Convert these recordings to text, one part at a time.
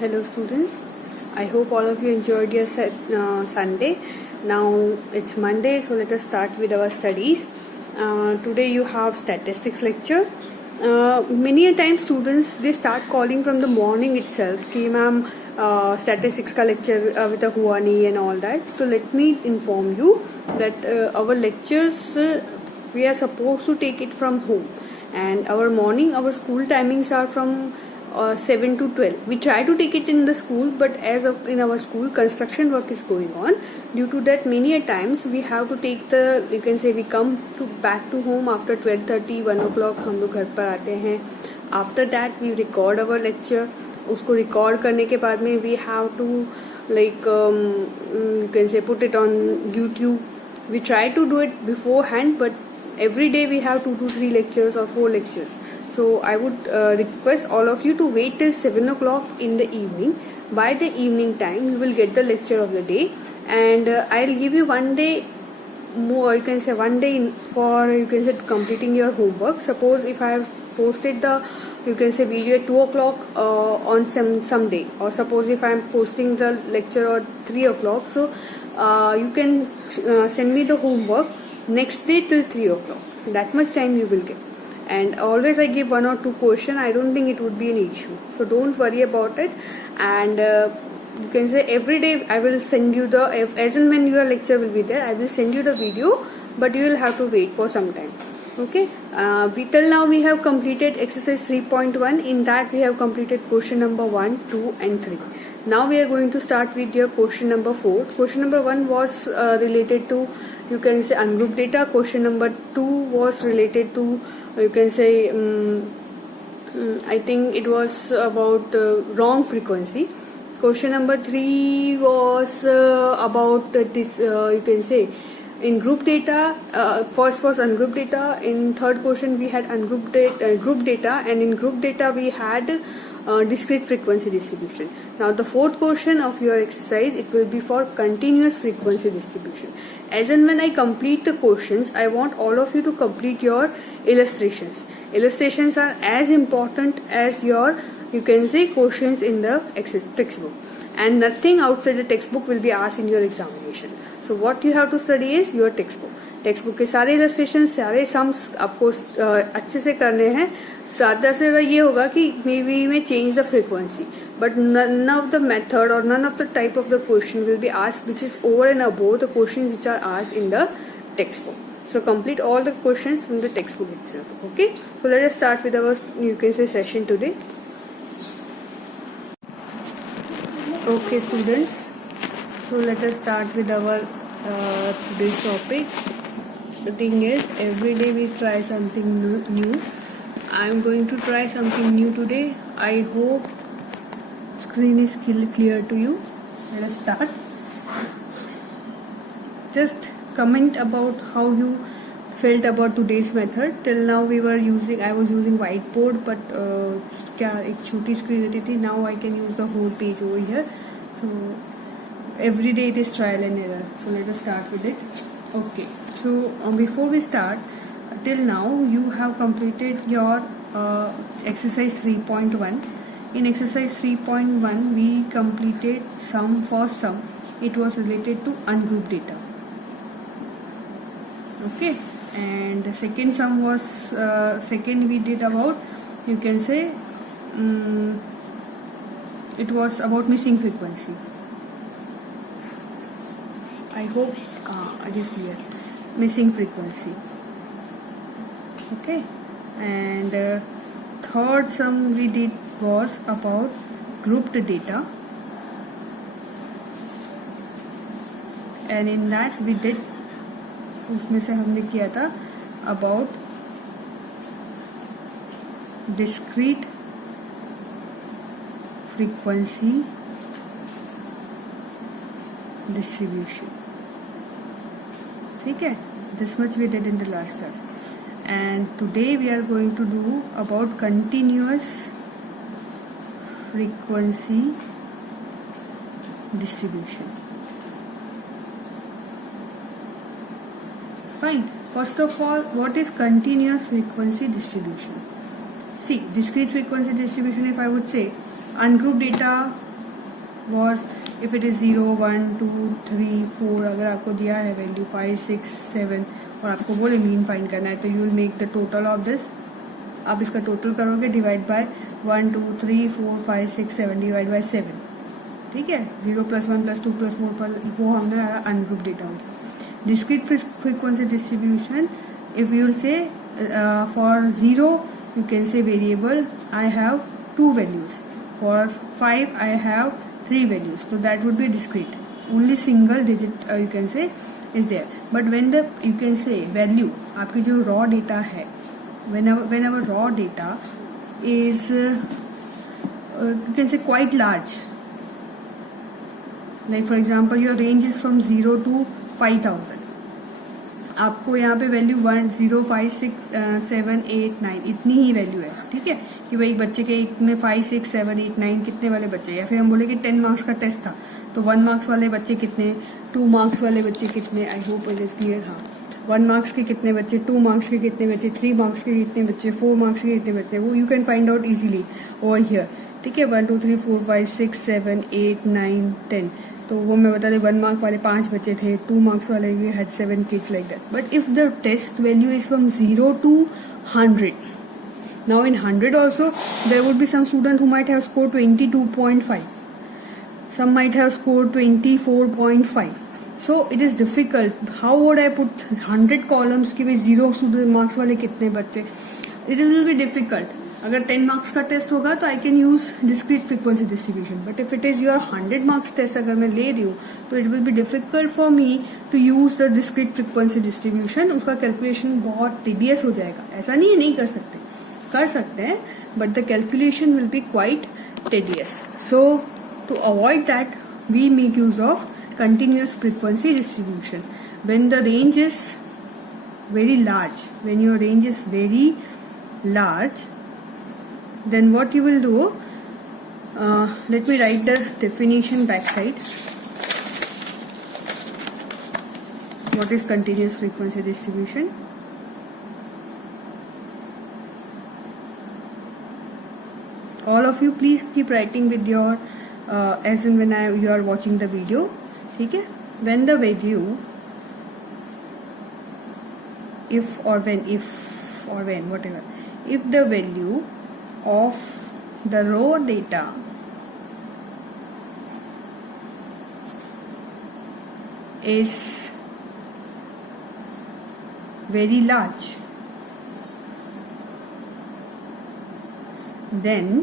Hello students, I hope all of you enjoyed your Sunday. Now it's Monday, so let us start with our studies. Today you have statistics lecture. Many a time students they start calling from the morning itself कि ma'am statistics का lecture with a Huani and all that. So let me inform you that our lectures we are supposed to take it from home, and our school timings are from 7 to 12. We try to take it in the school, but as of in our school construction work is going on, due to that many a times we have to take we come to back to home after 12:30 1 o'clock हम लोग घर पर आते हैं. After that we record our lecture. उसको record करने के बाद में we have to put it on YouTube. We try to do it beforehand, but every day we have 2 to 3 lectures or 4 lectures. So I would request all of you to wait till 7 o'clock in the evening. By the evening time, you will get the lecture of the day, and I'll give you one day more. You can say one day for completing your homework. Suppose if I have posted the video at 2 o'clock on some day, or suppose if I am posting the lecture at 3 o'clock, so you can send me the homework next day till 3 o'clock. That much time you will get. And always I give 1 or 2 questions. I don't think it would be an issue, so don't worry about it. And you can say every day I will send you as and when your lecture will be there, I will send you the video, but you will have to wait for some time. Okay. Till now we have completed exercise 3.1. In that we have completed question number 1, 2 and 3. Now we are going to start with your question number 4. Question number 1 was related to ungrouped data. Question number 2 was related to I think it was about wrong frequency. Question number 3 was about this in group data. First was ungrouped data. In third question we had group data, and in group data we had discrete frequency distribution. Now the fourth question of your exercise, it will be for continuous frequency distribution. As and when I complete the questions, I want all of you to complete your illustrations. Illustrations are as important as your questions in the textbook, and nothing outside the textbook will be asked in your examination. So what you have to study is your textbook. Text book के सारे illustration, सारे sums आपको अच्छे से करने हैं. ज़्यादा से ज़्यादा ये होगा कि मे बी में change the frequency, but none of the method और none of the type of the question will be asked which is over and above the question which are asked in the textbook. So complete all the questions from the textbook itself. Okay, so let us start with our session today. Okay students, so let us start with our today's topic. The thing is, every day we try something new. I am going to try something new today. I hope screen is clear to you. Let us start. Just comment about how you felt about today's method. Till now I was using whiteboard, but एक छोटी screen रहती थी. Now I can use the whole page over here. So every day it is trial and error. So let us start with it. Okay. So before we start, till now you have completed your exercise 3.1. In exercise 3.1 we completed first sum. It was related to ungrouped data. Okay, and the second sum was we did about it was about missing frequency. I hope it is clear. Missing frequency. Okay, and third sum we did was about grouped data, and in that we did उसमें से हमने किया था about discrete frequency distribution. ठीक है, this much we did in the last class, and today we are going to do about continuous frequency distribution. Fine. First of all, what is continuous frequency distribution? See, discrete frequency distribution, if I would say ungrouped data was if it is 0 1 2 3 4 अगर आपको दिया है value 5 6 7 और आपको बोले mean find करना है तो you will make the total of this. आप इसका टोटल करोगे डिवाइड बाय 1 2 3 4 5 6 7 डिवाइड बाय 7. ठीक है. 0 + 1 + 2 + 4 पर वो हमने अनग्रुप डेटा हो. Discrete frequency distribution, if you will say for 0 you can say variable I have 2 values, for 5 I have 3 values, so that would be discrete. Only single digit you can say is there. But when the you can say value आपकी जो raw data है, whenever raw data is you can say quite large, like for example your range is from 0 to 5000, आपको यहाँ पे value 1 0 5 6 7 8 9 इतनी ही value है. ठीक है. कि भाई बच्चे के में 5 6 7 8 9 कितने वाले बच्चे, या फिर हम बोले कि 10 मार्क्स का टेस्ट था तो 1 मार्क्स वाले बच्चे कितने, 2 मार्क्स वाले बच्चे कितने. I hope it is clear. हाँ, 1 मार्क्स के कितने बच्चे, 2 मार्क्स के कितने बच्चे, 3 मार्क्स के कितने बच्चे, 4 मार्क्स के कितने बच्चे, वो you can find out easily over here. ठीक है. 1 2 3 4 5 6 7 8 9 10, तो वो मैं बता दें 1 मार्क वाले 5 बच्चे थे, 2 मार्क्स वाले we had 7 kids like that. But if the test value is from 0 to 100, now in 100 also there would be some student who might have scored 22.5, some might have scored 24.5. So it is difficult. How would I put 100 columns कि भाई 0 marks वाले कितने बच्चे, it will be difficult. अगर 10 marks का test होगा तो I can use discrete frequency distribution. But if it is your 100 marks test अगर मैं ले रही हूँ तो it will be difficult for me to use the discrete frequency distribution. उसका कैलकुलेशन बहुत टीडियस हो जाएगा. ऐसा नहीं है नहीं कर सकते, कर सकते हैं, but the calculation will be quite tedious. So to avoid that we make use of continuous frequency distribution. When the range is very large, when your range is very large, then what you will do, let me write the definition backside. What is continuous frequency distribution? All of you please keep writing with your as in when you are watching the video. ठीक है. When the value, if or when whatever, if the value of the raw data is very large, then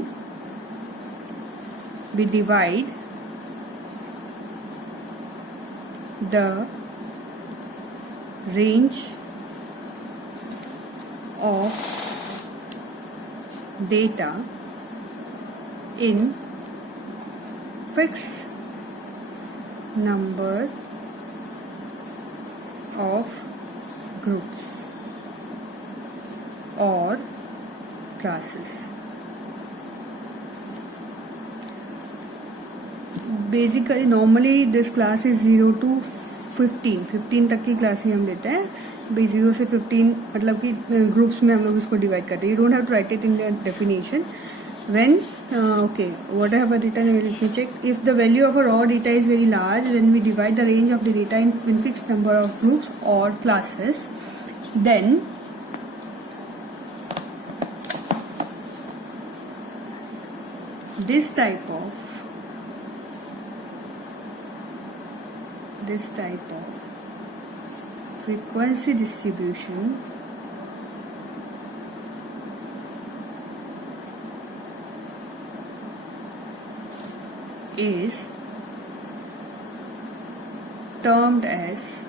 we divide the range of data in fixed number of groups or classes. Basically normally this class is 0 to 15 तक की class ही हम लेते हैं. भाई 0 से 15 मतलब कि groups में हम लोग इसको डिवाइड करते हैं. You don't have to write it in the definition. When okay, what I have written, let me check. If the value of a raw data is very large, then we divide the range of the data in fixed number of groups or classes. Then this type of frequency distribution is termed as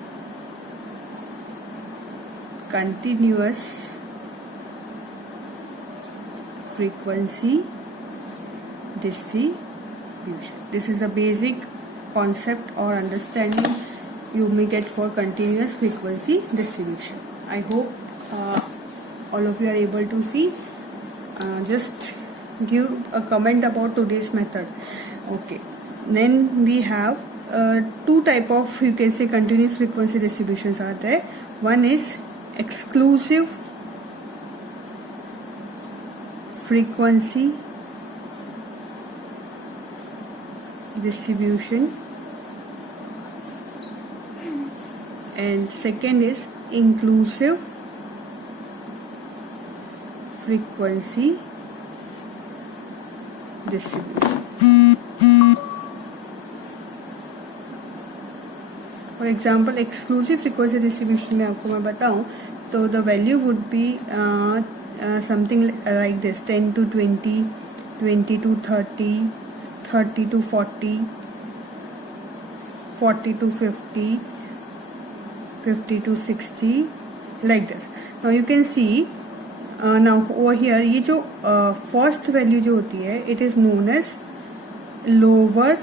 continuous frequency distribution. This is the basic concept or understanding you may get for continuous frequency distribution. I hope all of you are able to see. Just give a comment about today's method. Okay, then we have two type of, you can say, continuous frequency distributions are there. One is exclusive frequency distribution, and second is inclusive frequency distribution. For example, exclusive frequency distribution में आपको मैं बताऊं तो the value would be something like this: 10 to 20, 20 to 30, 30 to 40, 40 to 50, 50 to 60, like this. Now you can see now over here ये जो first value जो होती है, it is known as lower,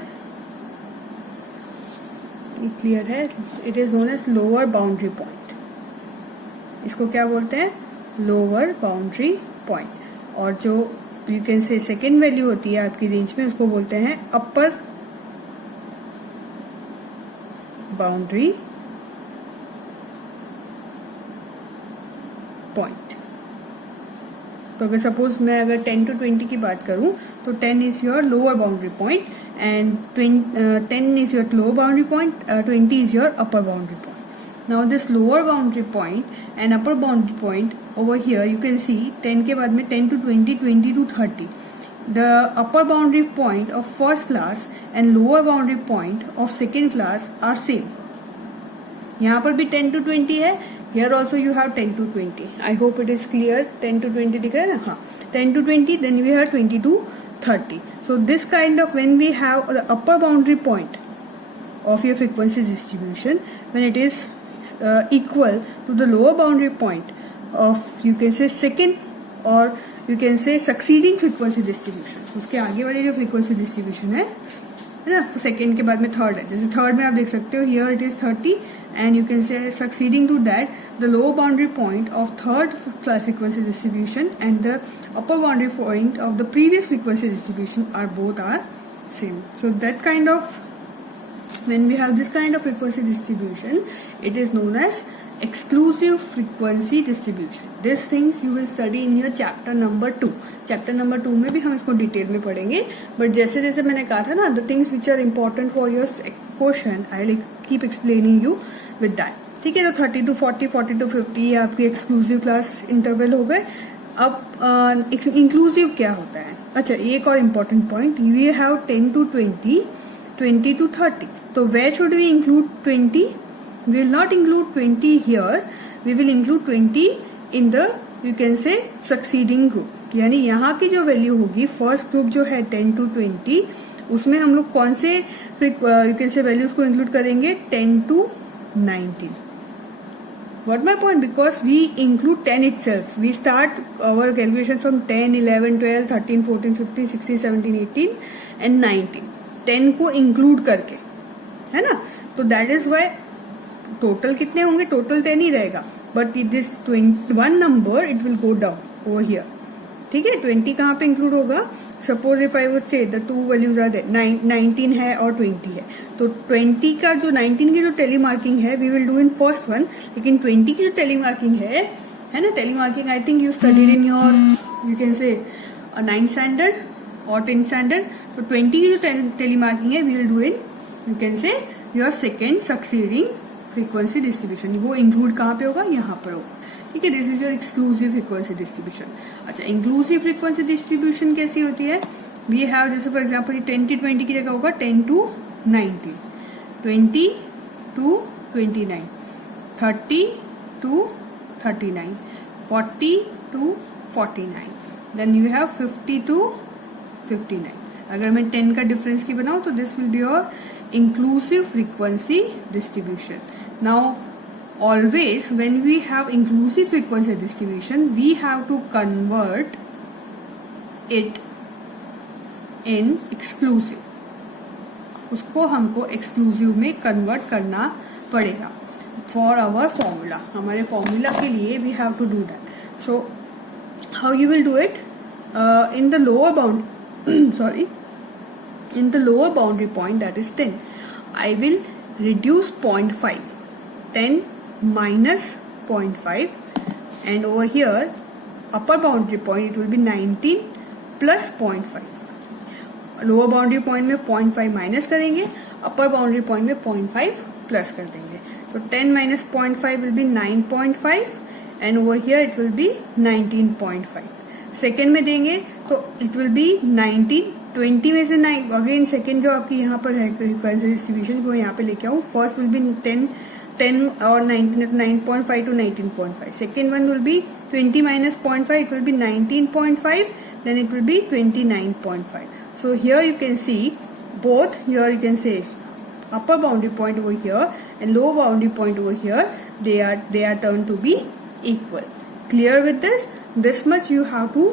clear है, it is known as lower boundary point. इसको क्या बोलते हैं? Lower boundary point. और जो you can say second value होती है आपकी रेंज में, उसको बोलते हैं अपर बाउंड्री पॉइंट. तो अगर सपोज मैं अगर 10 to 20 की बात करूं तो 10 is your lower boundary point and 10 is your lower boundary point, 20 is your upper boundary point. Now this lower boundary point and upper boundary point over here you can see 10 के बाद में 10 to 20, 20 to 30. The upper boundary point of first class and lower boundary point of second class are same. यहाँ पर भी 10 to 20 है, here also you have 10 to 20. I hope it is clear. 10 to 20 दिख रहा है ना? हाँ, 10 to 20, then we have 20 to 30. So this kind of, when we have the upper boundary point of your frequency distribution, when it is equal to the lower boundary point of, you can say, second or you can say succeeding frequency distribution. उसके आगे वाली जो frequency distribution है ना, second के बाद में third है. जैसे थर्ड में आप देख सकते हो here it is 30 and you can say succeeding to that the lower boundary point of third frequency distribution and the upper boundary point of the previous frequency distribution are both are same. So that kind of, when we have this kind of frequency distribution, it is known as exclusive frequency distribution. These things you will study in your chapter number 2. Chapter number 2 में भी हम इसको detail में पढ़ेंगे. But जैसे जैसे मैंने कहा था ना, the things which are important for your question, I will keep explaining you with that. ठीक है, तो 30 to 40, 40 to 50 ये आपकी एक्सक्लूसिव क्लास इंटरवल हो गए. अब इंक्लूसिव क्या होता है? अच्छा, एक और important point, we have 10 to 20, 20 to 30. तो where should we include 20? We will not include 20 here. We will include 20 in the, you can say, succeeding group. यानी यहाँ की जो वैल्यू होगी, फर्स्ट ग्रुप जो है 10 to 20, उसमें हम लोग कौन से you can say वैल्यूज को इंक्लूड करेंगे? 10 to 19. What my point? Because we include 10 itself. We start our calculation from 10, 11, 12, 13, 14, 15, 16, 17, 18 and 19. 10 को इंक्लूड करके, है ना? तो दैट इज वाई टोटल कितने होंगे? टोटल 10 ही रहेगा, but this 21 number it will go down over here. ठीक है, 20 कहाँ पे इंक्लूड होगा? Suppose if I would say the two values are there, 19 है और 20 है, तो 20 का जो 19 की जो टेली मार्किंग है we will do in first one, लेकिन 20 की जो टेली मार्किंग है ना, tally marking I think you studied in your, you can say 9th standard और 10th स्टैंडर्ड. तो 20 की जो टेली मार्किंग है we will do in, you can say, your second succeeding frequency distribution. वो include कहाँ पे होगा? यहाँ पर होगा. ठीक है, this is your exclusive frequency distribution. अच्छा, इंक्लूसिव फ्रीक्वेंसी डिस्ट्रीब्यूशन कैसी होती है? वी हैव, जैसे फॉर एग्जांपल 10-20 की जगह होगा 10 to 19, 20 to 29, 30 to 39, 40 to 49, then you have 50 to 59. अगर मैं 10 का डिफरेंस की बनाऊं तो this will be your inclusive frequency distribution. Now always when we have inclusive frequency distribution, we have to convert it in exclusive. उसको हमको exclusive में convert करना पड़ेगा for our formula. हमारे formula के लिए we have to do that. So how you will do it? In the lower bound sorry, in the lower boundary point, that is 10, I will reduce 0.5, 10 minus 0.5, and over here upper boundary point it will be 19 plus 0.5. Lower boundary point में 0.5 minus करेंगे, अपर boundary point में 0.5 plus कर देंगे। तो 10 minus 0.5 will be 9.5 and over here it will B 19.5। Second में देंगे तो it will B 19, 20 में से 9 अगेन सेकेंड जो आपकी यहाँ पर है फ्रीक्वेंसी डिस्ट्रीब्यूशन वो यहाँ पे लेके आऊँ। फर्स्ट विल बी 10 और 19, 9.5 to 19.5. Second one will be 20 minus 0.5, it will be 19.5, then it will be 29.5. So here you can see both, here you can say upper boundary point over here and lower boundary point over here, they are turned to be equal. Clear with this? This much you have to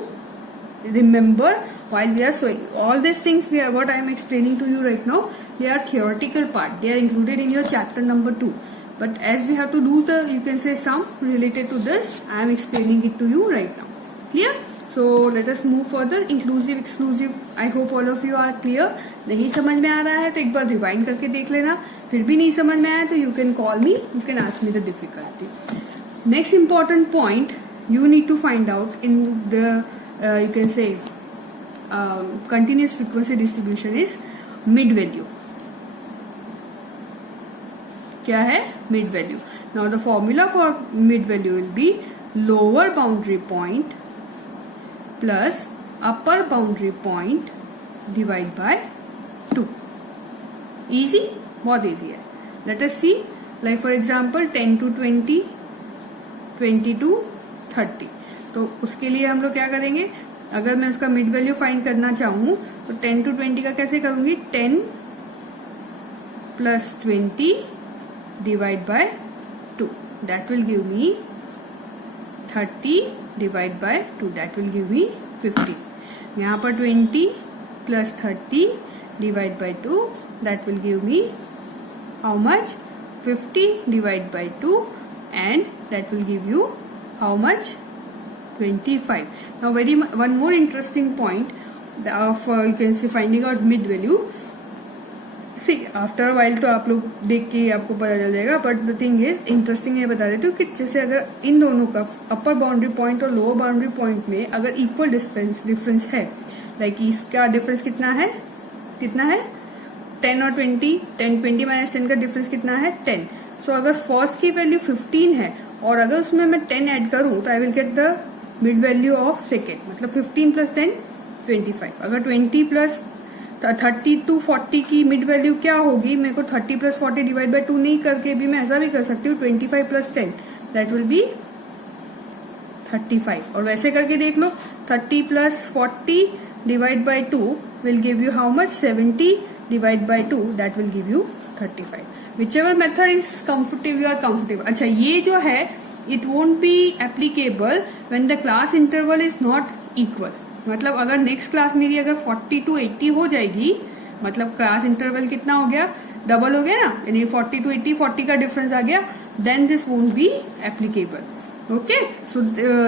remember while we are showing all these things. What I am explaining to you right now, they are theoretical part, they are included in your chapter number 2. But as we have to do the, you can say, sum related to this, I am explaining it to you right now. Clear? So let us move further. Inclusive, exclusive, I hope all of you are clear. नहीं समझ में आ रहा है तो एक बार rewind करके देख लेना, फिर भी नहीं समझ में आया तो you can call me, you can ask me the difficulty. Next important point you need to find out in the you can say continuous frequency distribution is mid value. क्या है? Mid value. Now the formula for mid value will be lower boundary point plus upper boundary point divide by 2. Easy, बहुत easy है. Let us see, like for example 10 to 20, 20 to 30. तो उसके लिए हम लोग क्या करेंगे, अगर मैं उसका मिड वैल्यू फाइंड करना चाहूँ तो 10 to 20 का कैसे करूंगी, 10 plus 20 divide by 2, that will give me 30 divide by 2, that will give me 50. यहाँ पर 20 plus 30 divide by 2, that will give me how much, 50 divide by 2, and that will give you how much, 25. Now one more interesting point of you can see finding out mid value. C after while तो आप लोग देख के आपको पता चल जाएगा, but the thing is interesting ये बता देती हूँ कि जैसे अगर इन दोनों का अपर बाउंड्री पॉइंट और लोअर बाउंड्री पॉइंट में अगर इक्वल डिफरेंस है, लाइक इसका डिफरेंस कितना है 10 और 20, 20 माइनस 10 का डिफरेंस कितना है 10. सो अगर फर्स्ट की वैल्यू 15 है और अगर उसमें मैं 10 ऐड करूँ तो I will get the mid value of second, मतलब 15 प्लस 10 25. अगर 20 प्लस 30 to 40 की मिड वैल्यू क्या होगी, मेरे को 30 प्लस 40 डिवाइड बाय 2 नहीं करके भी मैं ऐसा भी कर सकती हूँ, 25 प्लस 10 दैट विल बी 35. और वैसे करके देख लो, 30 plus 40 divide by 2 will give you how much, 70 divide by 2 that will give you 35. whichever method is comfortable, you are comfortable. अच्छा, ये जो है it won't be applicable when the class interval is not equal. मतलब अगर next class मेरी अगर 40 to 80 हो जाएगी, मतलब क्लास इंटरवल कितना हो गया, डबल हो गया ना, यानी 40 to 80, 40 का डिफरेंस आ गया, then this won't be applicable. Okay, so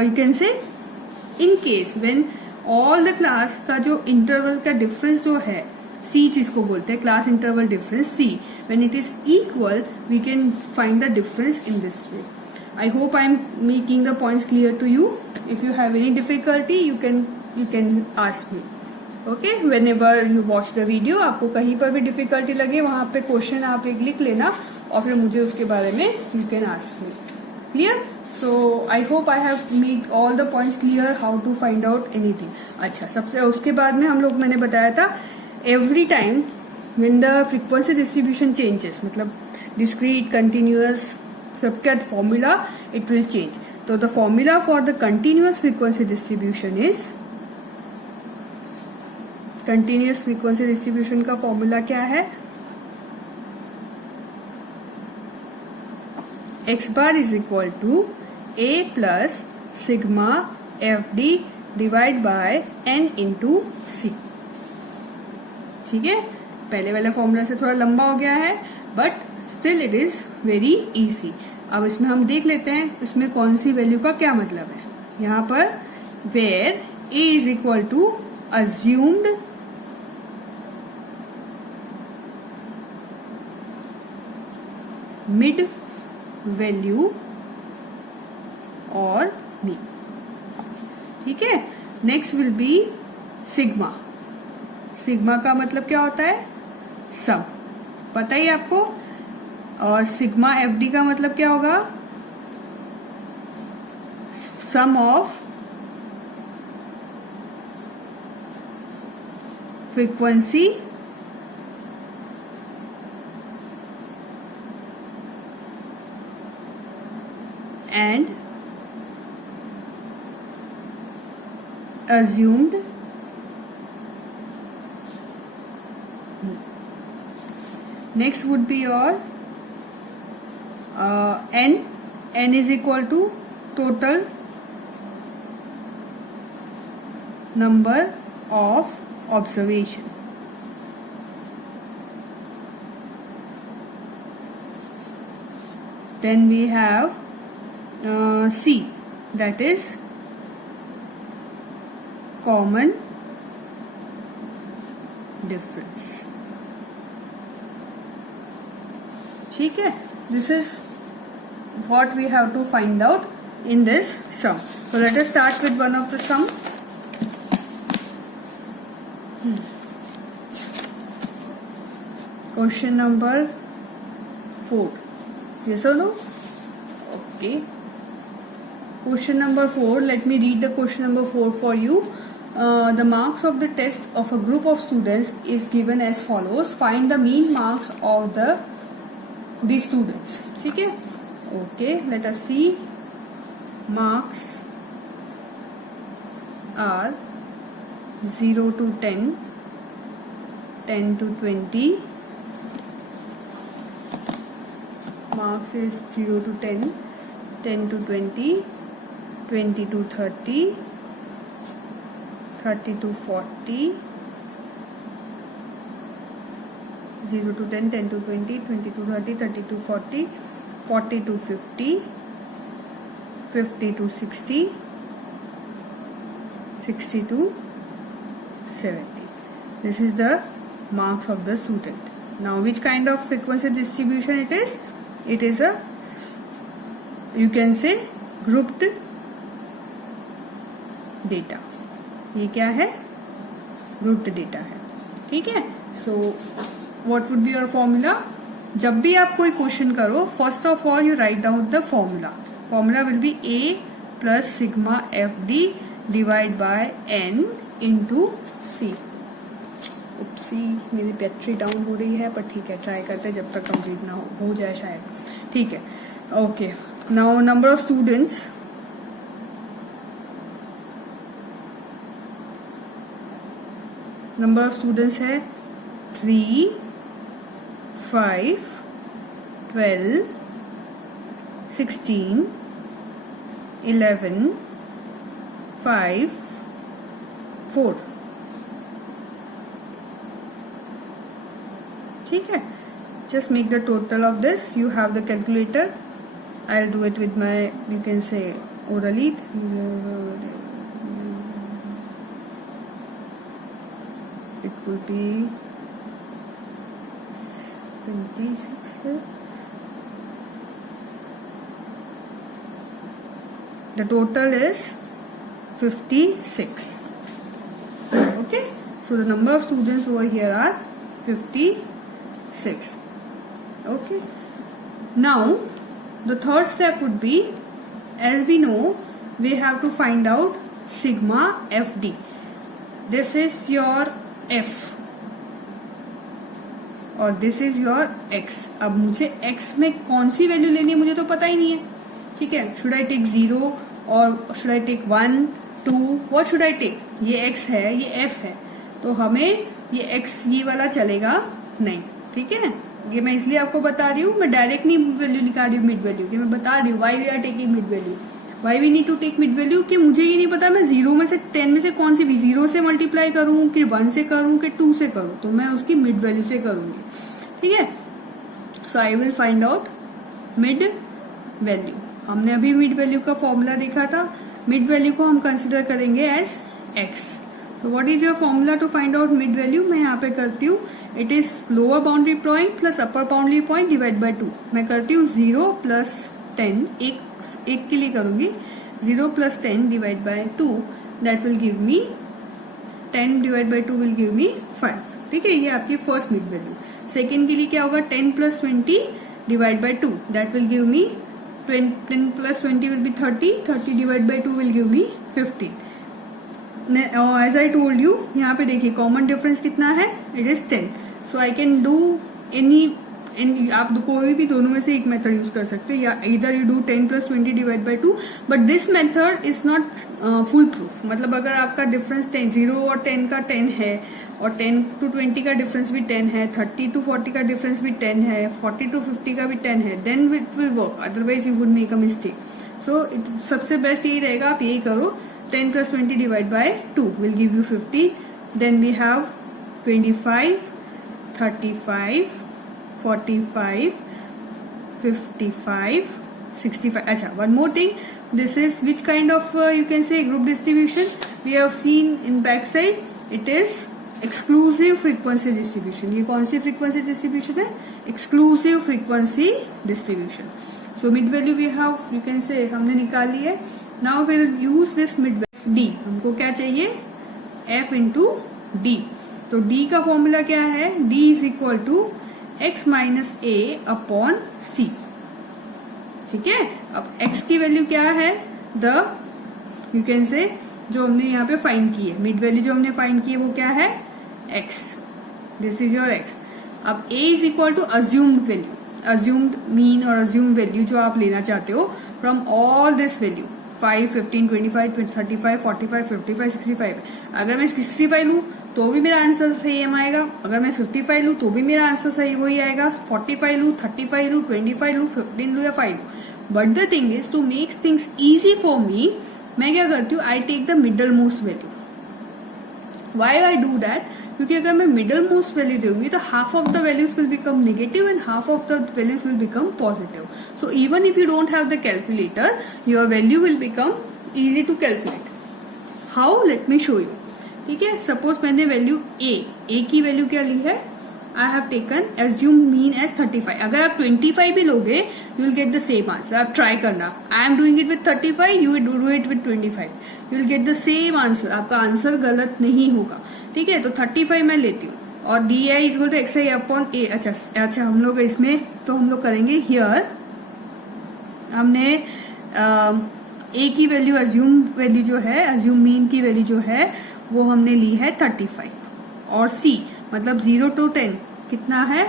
you can say in case when all the class का जो इंटरवल का डिफरेंस जो है, सी जिसको बोलते हैं class interval difference C, when it is equal we can find the difference in this way. I hope I am making the points clear to you. If you have any difficulty, you can ask me. Okay, whenever you watch the video, आपको कहीं पर भी difficulty लगे वहाँ पे question आप एक लिख लेना और फिर मुझे उसके बारे में you can ask me. Clear? So I hope I have made all the points clear how to find out anything. अच्छा, सबसे उसके बाद में हम लोग मैंने बताया था every time when the frequency distribution changes, मतलब discrete, continuous, सबका फॉर्मूला इट विल चेंज. तो the formula for the continuous frequency distribution is, continuous frequency distribution का फॉर्मूला क्या है, X bar is equal to A plus sigma F D divide by N into C. ठीक है, पहले वाला formula से थोड़ा लंबा हो गया है but still it is very easy. अब इसमें हम देख लेते हैं इसमें कौन सी वैल्यू का क्या मतलब है. यहाँ पर where A is equal to assumed mid value और मीन. ठीक है, next will be sigma. Sigma का मतलब क्या होता है? सम, पता ही आपको। और सिग्मा एफ डी का मतलब क्या होगा? Sum of frequency and assumed next would be your n is equal to total number of observation. Then we have C, that is common difference. ठीक है, this is what we have to find out in this sum. So let us start with one of the sum. Question number 4. Yes or no? Okay. Question number 4. Let me read the question number 4 for you. The marks of the test of a group of students is given as follows. Find the mean marks of these students. ठीक है? Okay. Let us see. Marks are 0 to 10, 10 to 20. Marks is 0 to 10, 10 to 20, 20 to 30, 30 to 40, 0 to 10, 10 to 20, 20 to 30, 30 to 40, 40 to 50, 50 to 60, 60 to 70. This is the marks of the student. Now which kind of frequency distribution it is? It is a, you can say, grouped data. ये क्या है? grouped data है. ठीक है? So what would be your formula? जब भी आप कोई क्वेश्चन करो, first of all you write down the formula. Formula will be A plus sigma FD divide by N into C. उपसी, मेरी बैटरी डाउन हो रही है, पर ठीक है, ट्राई करते हैं जब तक कंप्लीट ना हो जाए शायद. ठीक है. Okay. Now number of students. Number of students है 3, 5, 12, 16, 11, 5, 4. ठीक है. Just make the total of this. You have the calculator. I'll do it with my, you can say, orally. It will be 26. The total is 56. Okay. So the number of students over here are 56. Okay. Now the third step would be, as we know, we have to find out sigma FD. This is your F और this is your X. अब मुझे X में कौन सी value लेनी है मुझे तो पता ही नहीं है. ठीक है. Should I take 0 और should I take 1, 2? What should I take? ये X है, ये F है, तो हमें ये X ये वाला चलेगा नहीं. ठीक है. ये मैं इसलिए आपको बता रही हूँ, मैं डायरेक्ट नहीं वैल्यू निकाल रही हूँ मिड वैल्यू की, मैं बता रही हूँ why we are taking mid value. Why we need to take mid value कि मुझे ये नहीं पता मैं 0 में से 10 में से कौन सी भी 0 से मल्टीप्लाई करूँ कि 1 से करूँ कि 2 से करूँ, तो मैं उसकी मिड वैल्यू से करूँगी. ठीक है. So I will find out mid value. हमने अभी मिड वैल्यू का फॉर्मूला देखा था. मिड वैल्यू को हम कंसिडर करेंगे as X. So what is your formula to find out mid value? मैं यहाँ पे करती हूँ, it is lower boundary point plus upper boundary point divide by 2. मैं करती हूँ 0 प्लस 10, एक के लिए करूंगी. 0 plus 10 divide by 2, that will give me 10 divide by 2 will give मी 5. ठीक है, ये आपकी फर्स्ट मिड वैल्यू. सेकेंड के लिए क्या होगा, 10 plus 20 divide by 2, that will give me 10 plus 20 will be 30. 30 divide by 2 will give me 15. As I told you, यहाँ पे देखिए कॉमन डिफरेंस कितना है, it is 10. So I can do any, आप कोई भी दोनों में से एक मेथड यूज कर सकते हैं, या इधर you do 10 plus 20 divide by 2. But this method is not full proof. मतलब अगर आपका डिफरेंस 10, 0 और 10 का 10 है, और 10 to 20 का डिफरेंस भी 10 है, 30 to 40 का डिफरेंस भी 10 है, 40 to 50 का भी 10 है, then it will work. Otherwise you would make a mistake. So सबसे बेस्ट यही रहेगा, आप यही करो. 10 plus 20 divided by 2 will give you 15. Then we have 25, 35, 45, 55, 65. Acha, one more thing. This is which kind of you can say group distribution? We have seen in back side. It is exclusive frequency distribution. ये कौन सी frequency distribution है? Exclusive frequency distribution. So mid value we have, you can say हमने निकाल ली है. Now we'll use this mid value D. हमको क्या चाहिए, F into D. तो D का फॉर्मूला क्या है, D is equal to x minus a upon c. ठीक है, अब x की वैल्यू क्या है, द यू कैन से जो हमने यहाँ पे फाइंड की है, मिड वैल्यू जो हमने फाइंड की है वो क्या है, x. This is your x. अब a is equal to assumed value, assumed mean और अज्यूम्ड वैल्यू जो आप लेना चाहते हो फ्रॉम ऑल दिस वैल्यू 5, 15, 25, 35, 45, 55, 65. अगर मैं 65 लूँ तो भी मेरा आंसर सही आएगा. अगर मैं 55 लूँ तो भी मेरा आंसर सही वही आएगा. 45 लूँ, 35 लूँ, 25 लूँ, 15 लूँ या 5 लूँ. But the thing is to make things easy for me, मैं क्या करती हूँ, I take the middle most value. Why I do that, क्योंकि अगर मैं मिडल मोस्ट वैल्यू दूंगी तो half of the values will become negative and half of the values will become positive. So even if you don't have the calculator, your value will become easy to calculate. How, let me show you. ठीक है, suppose मैंने value ए की value क्या ली है, I have taken assume mean as 35. अगर आप 25 भी लोगे you will get the same answer. आप ट्राई करना, I am doing it with 35, you do it with 25, you will get the same answer. आपका आंसर गलत नहीं होगा. ठीक है, तो 35 मैं लेती हूँ और D I is equal to X I upon A. अच्छा हम लोग इसमें तो हम लोग करेंगे हियर, हमने ए की वैल्यू, अज्यूम वैल्यू जो है, अज्यूम मीन की वैल्यू जो है वो हमने ली है 35. और सी मतलब 0 to 10 कितना है,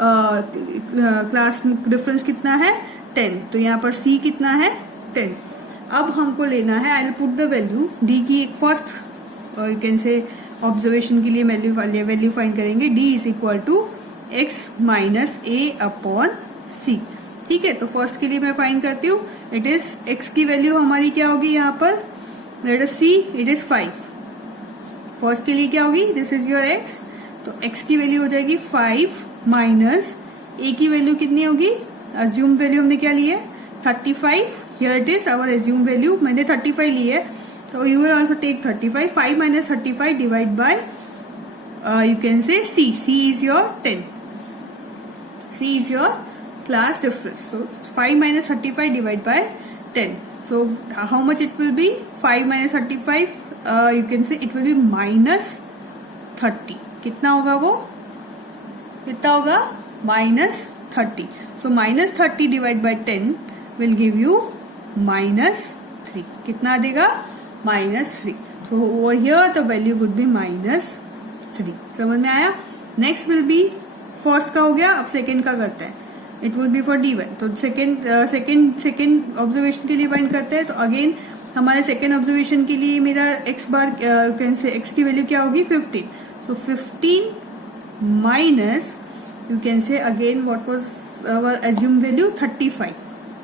क्लास डिफरेंस कितना है, 10. तो यहाँ पर सी कितना है, 10. अब हमको लेना है, I will put the value D की. एक first you can say observation के लिए वैल्यू फाइंड करेंगे. D is equal to X minus A upon C. ठीक है, तो फर्स्ट के लिए मैं फाइंड करती हूँ. इट इज एक्स की वैल्यू हमारी क्या होगी यहाँ पर, let us see, it is 5. First के लिए क्या होगी, दिस इज योर एक्स, तो एक्स की वैल्यू हो जाएगी 5 माइनस ए की वैल्यू कितनी होगी, अज्यूम वैल्यू हमने क्या ली है 35. Here it is our assume value, मैंने 35 ली है, तो you will also take 35. 5 minus 35 डिवाइड बाय you can say C. C is your 10. C is your class difference. So 5 minus 35 divided by 10. So how much it will be? 5 minus 35, you can say it will be minus 30. कितना होगा वो, कितना होगा, minus 30. So minus 30 divided by 10 will give you minus 3. कितना देगा, minus 3. So over here the value would be minus 3. समझ में आया. नेक्स्ट विल बी, फर्स्ट का हो गया, अब सेकेंड का करते हैं. It will B for D1. तो सेकेंड ऑब्जर्वेशन के लिए फाइंड करते हैं. तो अगेन हमारे सेकेंड ऑब्जर्वेशन के लिए मेरा X bar can say X की वैल्यू क्या होगी 15. सो 15 minus you can say again what was our assume value 35.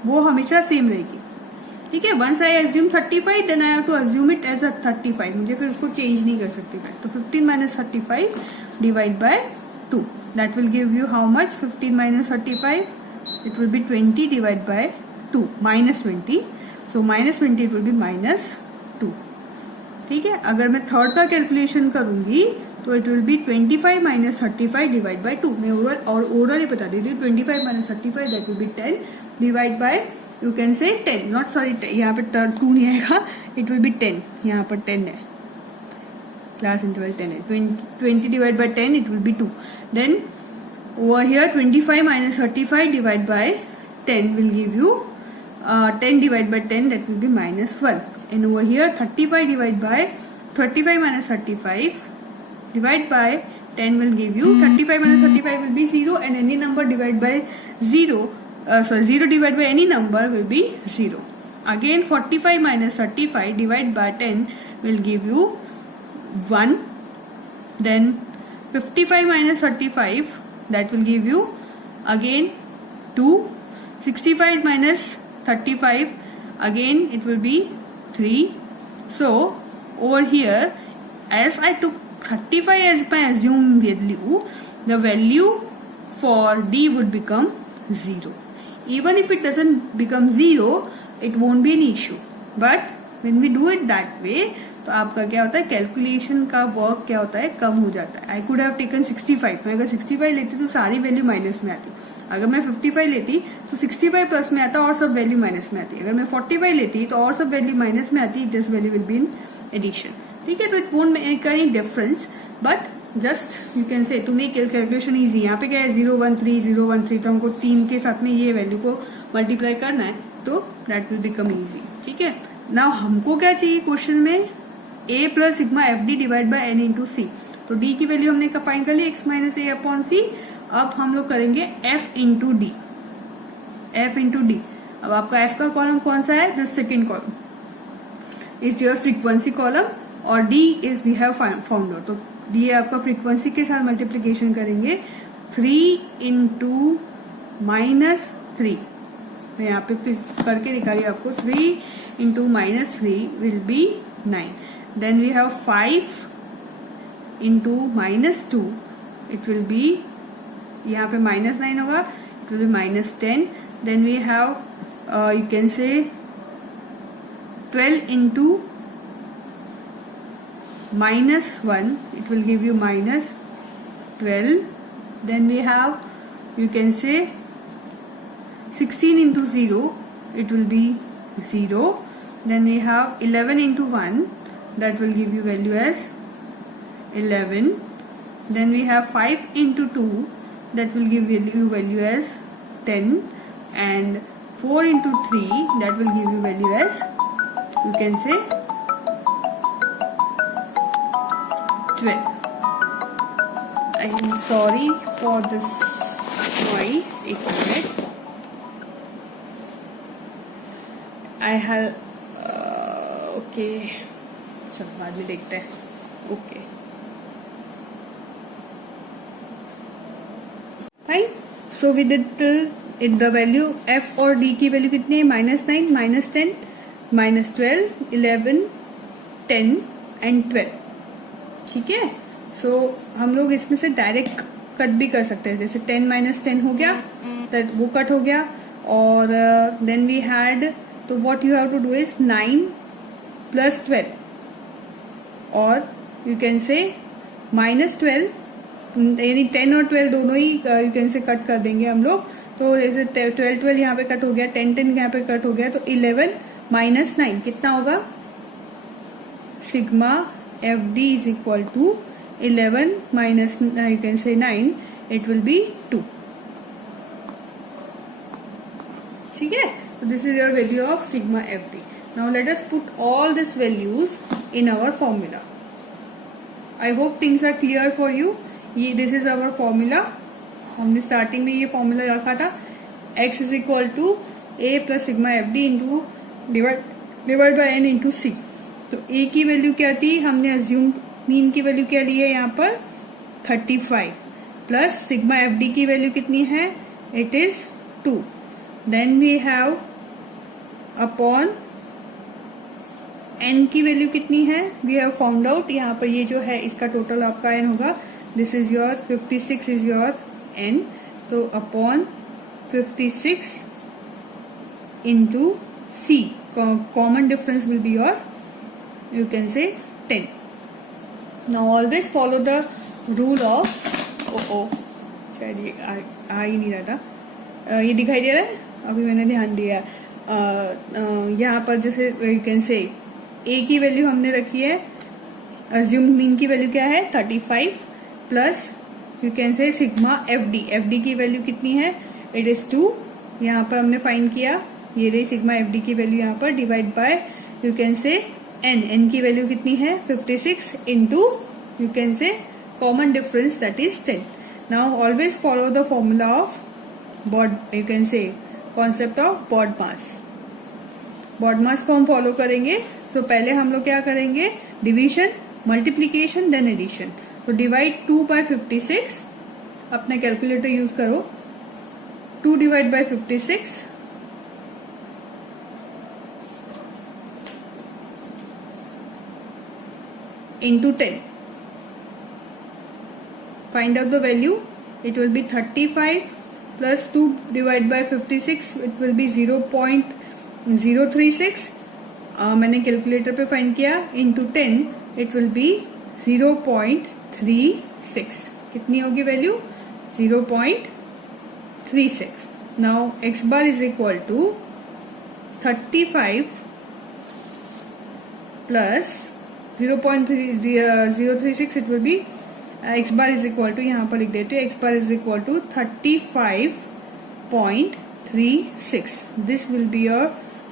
वो हमेशा सेम रहेगी. ठीक है, once I assume 35 then I have to assume it as a 35. मुझे फिर उसको चेंज नहीं कर सकती मैं. तो 15 माइनस 35 डिवाइड by 2, that will give you how much, 15 minus 35, it will B 20 divide by 2, minus 20. So minus 20 it will B minus 2. ठीक है, अगर मैं थर्ड का कैलकुलेशन करूंगी तो इट विल बी 25 माइनस 35 डिवाइड बाय 2. मैं ओवरऑल ही बता देती हूँ. 25 minus 35 that will be 10 divide by you can से 10, नॉट सॉरी यहाँ पे 2 नहीं आएगा, इट विल बी 10. यहाँ पर 10 है. क्लास इंटरवल 10 है. 20 divided by 10 it will be 2. Then over here 25 minus 35 divided by 10 will give you 10 divided by 10, that will be minus 12. And over here 35 divided by 35 minus 35 divided by 10 will give you 35 minus 35 will be 0, and any number divided by 0 0 divided by any number will be 0. Again 45 minus 35 divided by 10 will give you 1. Then 55 minus 35, that will give you again 2. 65 minus 35, again it will be 3. So over here, as I took 35 as my assumed value, the value for D would become 0. Even if it doesn't become 0, it won't be an issue. But when we do it that way, तो आपका क्या होता है, calculation का work क्या होता है, कम हो जाता है. I could have taken 65. मैं अगर 65 लेती तो सारी वैल्यू माइनस में आती. अगर मैं 55 लेती तो 65 प्लस में आता और सब वैल्यू माइनस में आती. अगर मैं 45 लेती तो और सब वैल्यू माइनस में आती. This value will be in addition. ठीक है, तो it won't make any difference, but just you can say to make calculation easy. यहाँ पे क्या है 013 013, तो हमको 3 के साथ में ये वैल्यू को मल्टीप्लाई करना है, तो दैट विल बिकम इजी. ठीक है, नाउ हमको क्या चाहिए क्वेश्चन में, a plus sigma F D divide by N into C. तो d की वैल्यू हमने फाइंड कर ली, x minus A upon C. अब हम लोग करेंगे f into D. f into D. अब आपका f का कॉलम कौन सा है, the second column is your frequency column, और d is we have found out. तो d आपका फ्रीक्वेंसी के साथ मल्टीप्लीकेशन करेंगे. 3 इंटू माइनस 3, मैं यहाँ पे करके दिखा रही हूँ आपको. 3 into minus 3 will be 9. Then we have 5 into minus 2, it will be, यहाँ पे minus 9 होगा, it will be minus 10. Then we have you can say 12 into minus 1, it will give you minus 12. Then we have, you can say 16 into 0, it will be 0. Then we have 11 into 1, that will give you value as 11. Then we have 5 into 2, that will give you value as 10. And 4 into 3, that will give you value as, you can say 12. I am sorry for this noise. एक minute. I have okay, चलो बाद में देखते हैं. Okay fine. So we did it. The value F और D की value कितनी है, -9, -10, -12, 11, 10 एंड 12. ठीक है, सो हम लोग इसमें से डायरेक्ट कट भी कर सकते हैं. जैसे 10 - 10 हो गया, तो वो कट हो गया. और देन वी हैड, तो what you have to do is 9 plus 12, और यू कैन से -12, यानी 10 और 12 दोनों ही यू कैन से कट कर देंगे हम लोग. तो जैसे 12 यहाँ पे कट हो गया, 10 यहाँ पे कट हो गया, तो 11 माइनस 9 कितना होगा, sigma F D is equal to 11 minus you can say 9, it will B 2. ठीक है, so this is your value of sigma FD. Now let us put all these values in our formula. I hope things are clear for you. ये this is our formula. हमने starting में ये formula रखा था, x is equal to a plus sigma F D into divide by n into C. तो a की value क्या थी, हमने अज्यूम मीन की वैल्यू क्या ली है यहाँ पर 35, प्लस सिग्मा एफ डी की वैल्यू कितनी है, it is 2. Then we have upon n की वैल्यू कितनी है, वी हैव फाउंड आउट. यहाँ पर ये जो है इसका टोटल आपका n होगा, this is your 56 is your n. तो upon 56 into c, common difference will be your you can say 10. Now always follow the rule of शायद ये आ ही नहीं रहा था, ये दिखाई दे रहा है, अभी मैंने ध्यान दिया. यहाँ पर जैसे यू कैन से a की वैल्यू हमने रखी है अज्यूम्ड मीन की वैल्यू क्या है 35 प्लस यू कैन से सिग्मा एफ डी की वैल्यू कितनी है, इट इज 2, यहाँ पर हमने फाइंड किया, ये रही सिग्मा एफ डी की वैल्यू यहाँ पर, divide by you can say N की वैल्यू कितनी है 56 into you can say common difference that is 10. Now always follow the formula of BOD, you can say concept of BODMAS. BODMAS को हम follow करेंगे. तो पहले हम लोग क्या करेंगे, डिवीजन, मल्टीप्लीकेशन, देन एडिशन. तो डिवाइड 2 बाय 56, अपना कैलकुलेटर यूज करो. 2 divide by 56 into 10. Find out the value. It will be 35 plus 2 divided by 56. It will be 0.036. मैंने कैलकुलेटर पे फाइंड किया. into 10 it will be 0.36. कितनी होगी value 0.36. Now x bar is equal to 35 plus 0.036. it will be x bar is equal to, यहाँ पर लिख देते हैं, x bar is equal to 35.36. this will be your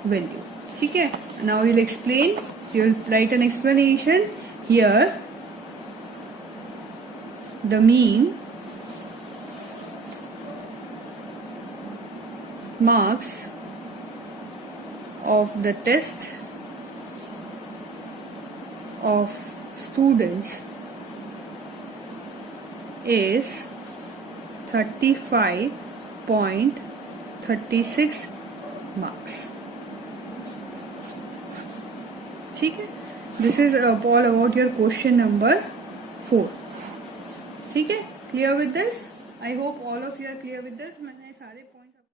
value. ठीक है. now you'll explain, you'll write an explanation here. the mean marks of the test of students is 35.36 marks. ठीक है. This is all about your question number 4. ठीक है. Clear with this? I hope all of you are clear with this. मैंने सारे